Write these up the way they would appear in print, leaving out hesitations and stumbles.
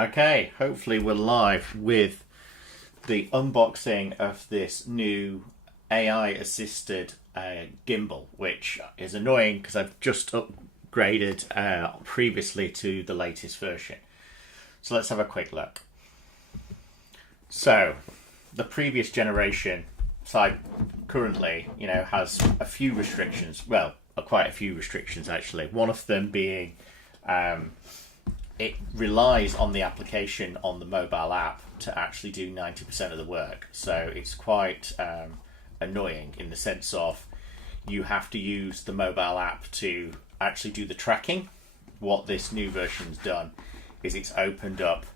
Okay, hopefully we're live with the unboxing of this new AI assisted gimbal, which is annoying because I've just upgraded previously to the latest version. So let's have a quick look. So the previous generation currently, has a few restrictions. Well, quite a few restrictions actually. One of them being it relies on the application on the mobile app to actually do 90% of the work. So it's quite annoying in the sense of you have to use the mobile app to actually do the tracking. What this new version's done is it's opened up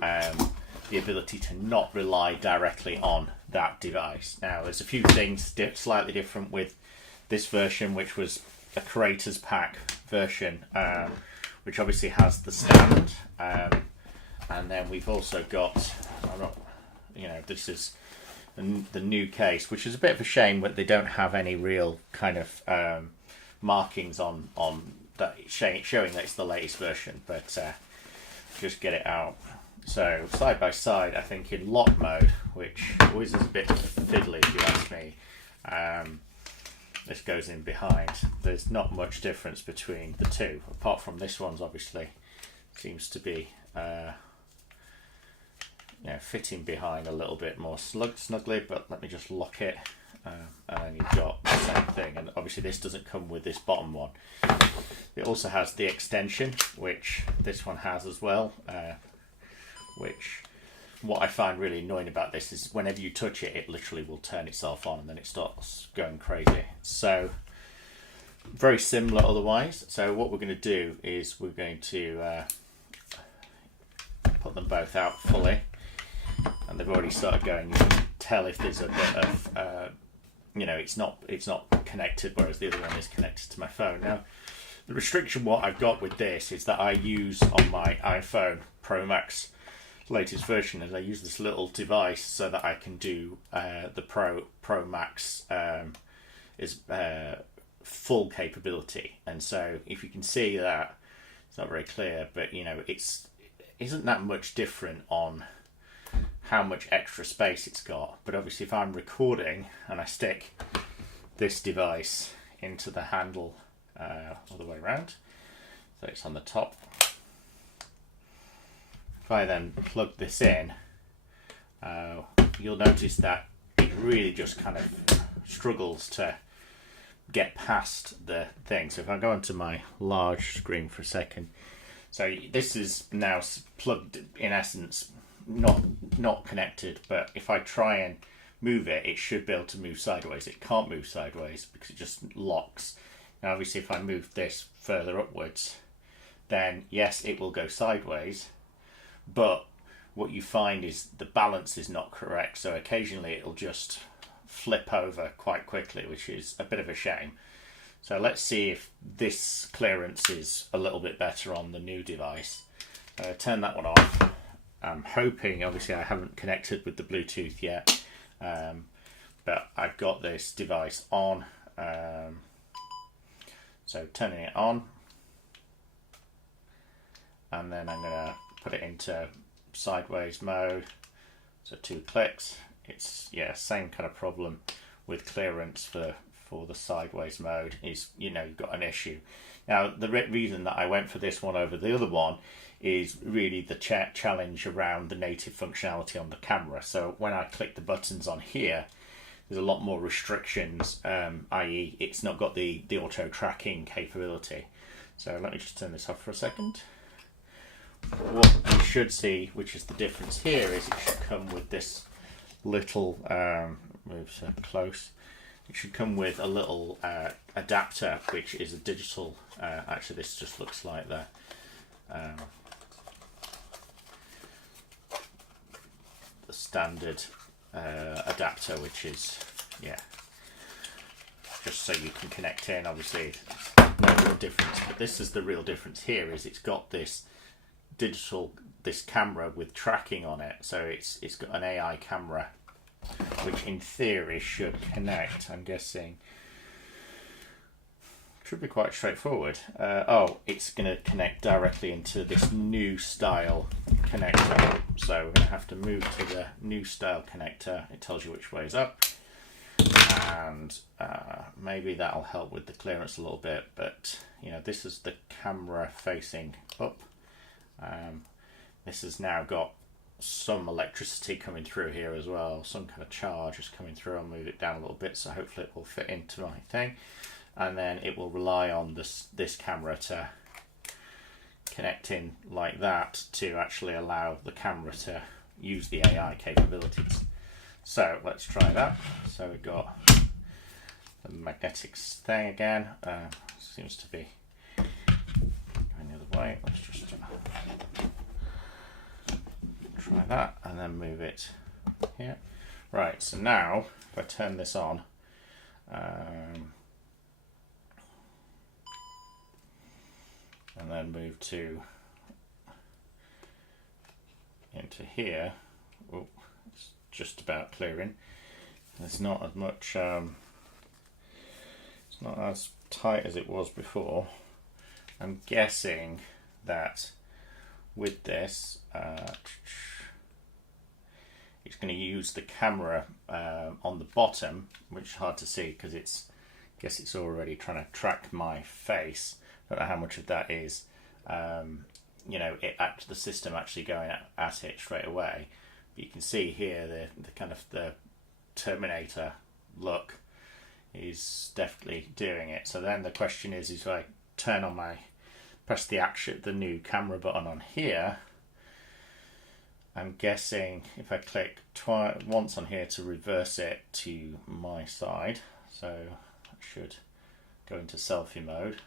the ability to not rely directly on that device. Now, there's a few things slightly different with this version, which was a creators pack version, which obviously has the stand, and then we've also got, this is the new case, which is a bit of a shame, but they don't have any real kind of markings on that showing that it's the latest version, but just get it out. So side by side, I think in lock mode, which always is a bit fiddly if you ask me, this goes in behind. There's not much difference between the two, apart from this one's obviously seems to be fitting behind a little bit more snugly, but let me just lock it, and then you've got the same thing. And obviously this doesn't come with this bottom one. It also has the extension, which this one has as well, which what I find really annoying about this is whenever you touch it, it literally will turn itself on and then it starts going crazy. So very similar otherwise. So what we're going to do is we're going to put them both out fully, and they've already started going. You can tell if there's a bit of it's not connected, whereas the other one is connected to my phone. Now the restriction what I've got with this is that I use on my iPhone Pro Max latest version, and I use this little device so that I can do the Pro Max is full capability. And so if you can see that, it's not very clear, but isn't that much different on how much extra space it's got. But obviously if I'm recording and I stick this device into the handle all the way around, so it's on the top. If I then plug this in, you'll notice that it really just kind of struggles to get past the thing. So if I go onto my large screen for a second, so this is now plugged, in essence, not connected, but if I try and move it, it should be able to move sideways. It can't move sideways because it just locks. Now obviously if I move this further upwards, then yes, it will go sideways, but what you find is the balance is not correct, so occasionally it'll just flip over quite quickly, which is a bit of a shame. So let's see if this clearance is a little bit better on the new device. Turn that one off. I'm hoping, obviously I haven't connected with the Bluetooth yet, but I've got this device on, so turning it on, and then I'm going to put it into sideways mode, so 2 clicks. It's same kind of problem with clearance for the sideways mode is you've got an issue. Now the reason that I went for this one over the other one is really the challenge around the native functionality on the camera. So when I click the buttons on here, there's a lot more restrictions, i.e. it's not got the auto tracking capability. So let me just turn this off for a second. What you should see, which is the difference here, is it should come with this little, move so close, it should come with a little adapter, which is a digital, actually this just looks like the standard adapter, which is just so you can connect in. Obviously no real difference, but this is the real difference here, is it's got this camera with tracking on it, so it's got an AI camera which in theory should connect. I'm guessing should be quite straightforward. Oh, it's going to connect directly into this new style connector. So we're going to have to move to the new style connector. It tells you which way is up, and maybe that'll help with the clearance a little bit. But you know, this is the camera facing up. This has now got some electricity coming through here as well. Some kind of charge is coming through. I'll move it down a little bit so hopefully it will fit into my thing, and then it will rely on this camera to connect in like that to actually allow the camera to use the AI capabilities. So let's try that. So we've got the magnetics thing again. Seems to be going the other way. Let's just try that and then move it here. Right, so now if I turn this on, and then move into here. Oh, it's just about clearing. It's not as much. It's not as tight as it was before. I'm guessing that with this, it's going to use the camera on the bottom, which is hard to see because I guess it's already trying to track my face. I don't know how much of that is, you know, the system actually going at it straight away. But you can see here the kind of the Terminator look is definitely doing it. So then the question is if I press the new camera button on here, I'm guessing if I click once on here to reverse it to my side, so I should go into selfie mode.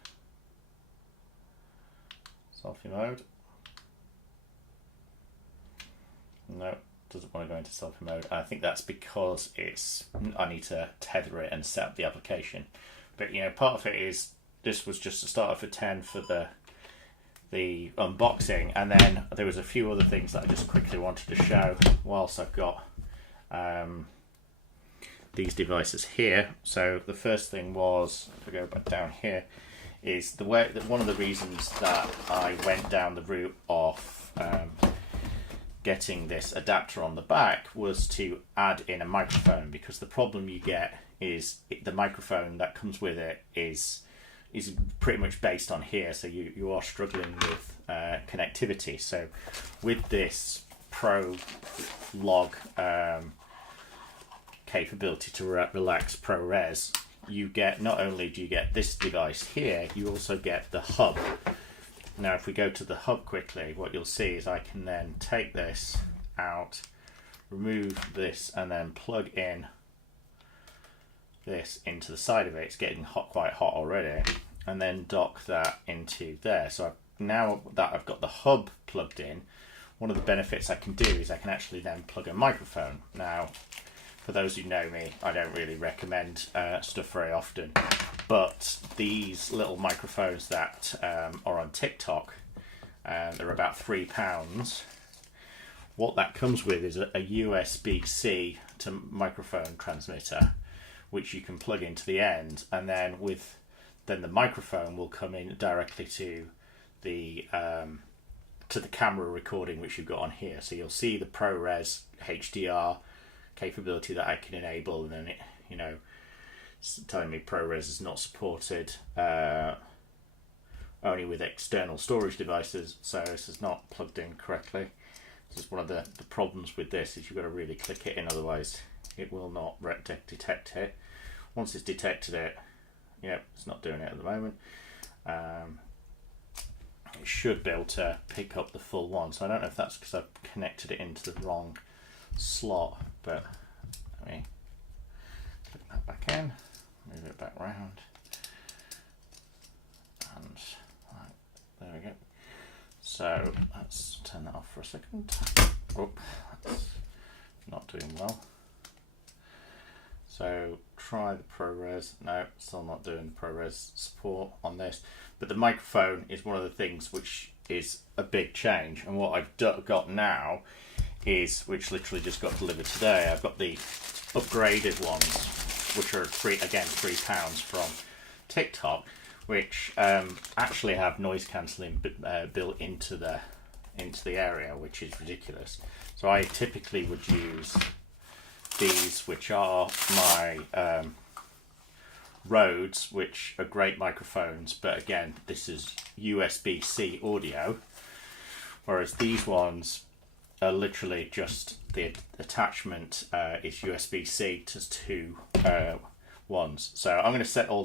Selfie mode. No, doesn't want to go into selfie mode. I think that's because I need to tether it and set up the application. But you know, part of it is this was just a starter for 10 for the unboxing, and then there was a few other things that I just quickly wanted to show whilst I've got these devices here. So the first thing was, if I go back down here, is the way that one of the reasons that I went down the route of getting this adapter on the back was to add in a microphone, because the problem you get is the microphone that comes with it is pretty much based on here, so you are struggling with connectivity. So with this Pro Log capability to relax ProRes, you get, not only do you get this device here, you also get the hub. Now if we go to the hub quickly, what you'll see is I can then take this out, remove this, and then plug in this into the side of it. It's getting quite hot already, and then dock that into there. So now that I've got the hub plugged in, one of the benefits I can do is I can actually then plug a microphone. Now for those who know me, I don't really recommend stuff very often, but these little microphones that are on TikTok, they're about £3. What that comes with is a USB-C to microphone transmitter, which you can plug into the end, and then the microphone will come in directly to the camera recording which you've got on here. So you'll see the ProRes HDR capability that I can enable, and then it's telling me ProRes is not supported, only with external storage devices, so this is not plugged in correctly. This is one of the problems with this, is you've got to really click it in, otherwise it will not detect it. Once it's detected it, it's not doing it at the moment. It should be able to pick up the full one, so I don't know if that's because I've connected it into the wrong slot, but let me click that back in, move it back round, and right, there we go. So let's turn that off for a second. Oh, that's not doing well. So try the ProRes. No, still not doing the ProRes support on this. But the microphone is one of the things which is a big change. And what I've got now is, which literally just got delivered today, I've got the upgraded ones, which are £3 from TikTok, which actually have noise cancelling built into the into the area, which is ridiculous. So I typically would use these, which are my Rhodes, which are great microphones, but again, this is USB-C audio, whereas these ones are literally just the attachment is USB-C to two ones. So I'm going to set all